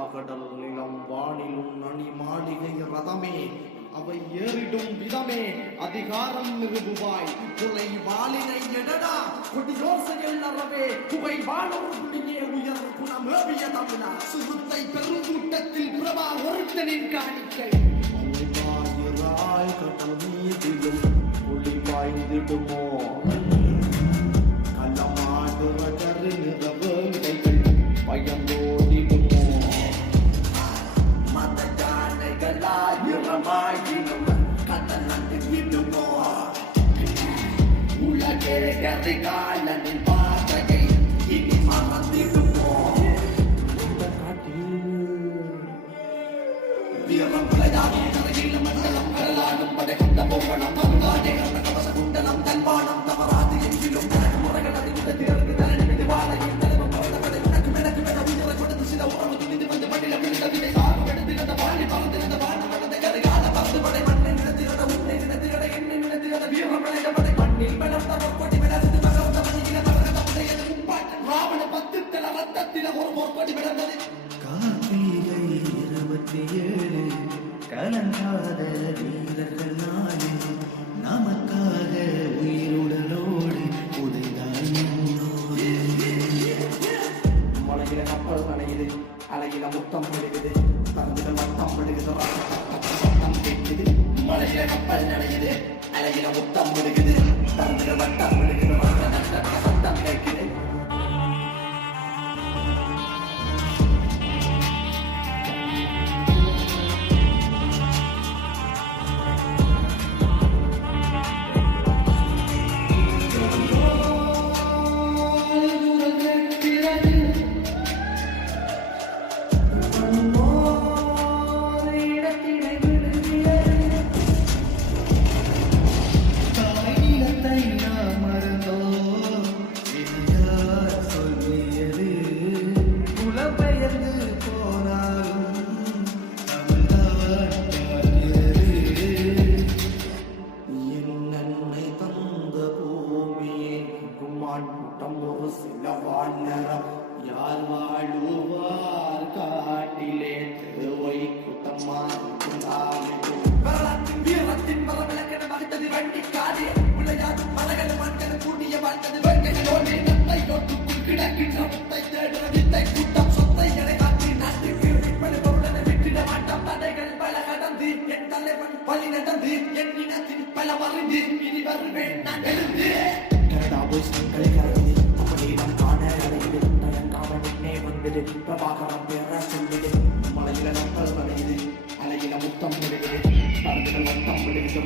ஆகடல் நிலம் வானிலும் நனி மாளிகை ரதமே அவை ஏறிடும் விதமே அதிகாரம் நிறுவுவாய் குலை வாளினை எடடா கொடியோசையில் அறவே குவை வாழோர் குடியே உயர் குணம் ஏவிய தமிழா சுருத்தை பெருங்கூட்டத்தில் பிரபா ஒருத்தனின் காணிக்கை கடல் மீதிலும் புலி பாய்ந்திடுமோ களமாடுற கரு நிறவேங்கைகள் பயந்தோடிடுமோ மத யானைகளாயிரமாயினும் கடல் நடுங்கிடுமோ உலகே கரிகாலனின் பாதையை இனி மறந்திடுமோ வீரம் விளையாடி கரையிலும் மண்டலம் கடலாடும் படை கொண்ட போகணும் தமிழ்நாடே அந்த கவச குண்டலம் தன்பானம் தவறாது எங்கிலும் முறைகள் அதிக தேர்ந்து தலைநிமிதி வாழையும் தலைவம் பவளப்படை உனக்கு எனக்கு என உயிரை கொடுத்து சில உறவு துணிந்து வந்து மண்ணில விழுந்த விதை சார்பு எடுத்திருந்த வாழி பறந்திருந்த வாழ வளர்ந்த கரிகால பறந்து படை மண்ணை நிலத்திரட உன்னை நிலத்திரட என்னை நிலத்திரட வீரம் விளைந்த படை மண்ணில் மலர்ந்த பொற்கொடி விளர்ந்து மகர்ந்த மணியில மகரந்த புதையது முப்பாட்டு ராவண பத்து தல ரத்தத்தில ஒரு பொற்கொடி விளர்ந்தது கார்த்திகை 27 கலங்காத வீரர்கள் நாளே நமக்காக உயிருடலோடு உதைதான் மலையில கப்பல் நனையுது அலையில முத்தம் விழுகுது தந்திர மத்தம் விழுகுது சத்தம் கேட்குது மலையில கப்பல் நனையுது அலையில முத்தம் விழுகுது தந்திர மத்தம் விழுகுது சத்தம் கேட்குது ஒரு சில வானரம் யார் வாழுவார் காட்டிலே தேவை கூட்டமாத்தின் வீரத்தின் மரவிளக்கென மகிழ்ந்தது வண்டிக்காரே விளையாடும் மலைகள் மண்கள் கூடிய வாழ்ந்தது வெண்கைகளோடு நத்தை நோட்டுக்குள் கிடக்கின்ற முத்தை தேடுற வித்தை கூட்டம் சொத்தை என காற்றி நாட்டுக்கு பொருளனை விட்டிட மாட்டாம் தடைகள் பல கடந்து என் தலைவன் பழி நடந்து என் இனத்தின் பல மறைந்து இனி வருவேன் நான் எழுந்து பிரபாகரம் பேர சொல்லுது மலையில மக்கள் வரையுது அலையில முத்தம் விடுகிறது மொத்தம் விடுகிறது